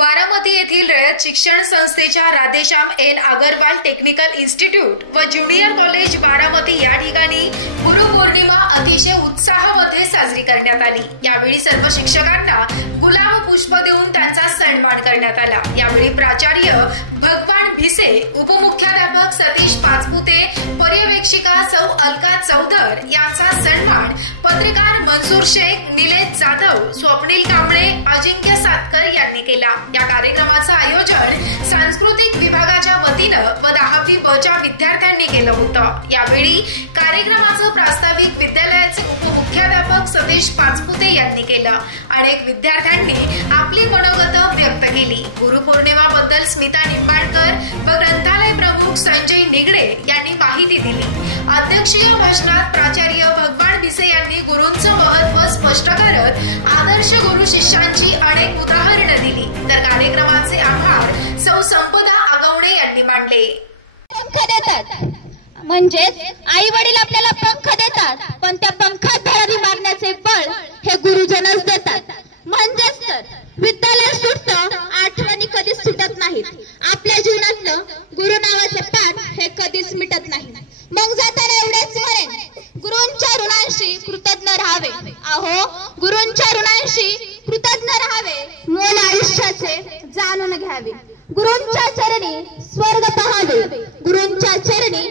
बारामती येथील रयत शिक्षण संस्थेच्या Radheshyam N Agarwal technical institute व ज्युनियर कॉलेज बारामती या ठिकाणी गुरुपौर्णिमा अतिशय उत्साहामध्ये साजरी करण्यात आली। यावेळी सर्व शिक्षकांना गुलाब पुष्प देऊन त्यांचा सन्मान करण्यात आला। यावेळी प्राचार्य भगवान भिसे, उपमुख्याध्यापक सतीश पाचपुते, पर्यवेक्षिका सौ अलका चौधर यांचा सन्मान पत्रकार मंसूर शेख, निलेश जाधव, स्वप्नील कांबळे, अजिंक्य सातकर यांनी केला। या कार्यक्रमाचं आयोजन सांस्कृतिक विभागाच्या वतीनं व 10वी ब च्या विद्यार्थ्यांनी केलं होतं। यावेळी कार्यक्रमाचं प्रास्ताविक विद्यालयाचे उपमुख्याध्यापक सतीश पाचपुते यांनी केलं। अनेक विद्यार्थ्यांनी आपली मनोगत व्यक्त केली। गुरुपौर्णिमाबद्दल स्मिता निंबाळकर व ग्रंथालय प्रमुख संजय निगडे यांनी माहिती दिली। अध्यक्षीय भाषणात प्राचार्य भगवान भिसे यांनी गुरूंचं महत्त्व स्पष्ट करत आदर्श गुरु शिष्यांची अनेक उदाहरणं दिली। तर कार्यक्रमाचे आभार सौ संपदा आगवणे यांनी मानले। पंख देतात म्हणजे आई वडील आपल्याला पंख देतात, पण त्या पंखात भरारी मारण्याचे बळ हे गुरुजनच देतात। म्हणजेच तर विद्यालय सुटतं, आठवणी कधीच सुटत नाहीत। आपल्या जीवनातलं गुरु नावाचे पाठ हे कधीच मिटत नाही। मग जाताना एवढेच म्हणेन, गुरूंच्या ऋणांशी कृतज्ञ राहावे। अहो, गुरूंच्या ऋणांशी कृतज्ञ राहावे, मोल आयुष्याचे जाणून घ्यावे। गुरूंच्या चरणी स्वर्ग पहावे, गुरूंच्या चरणी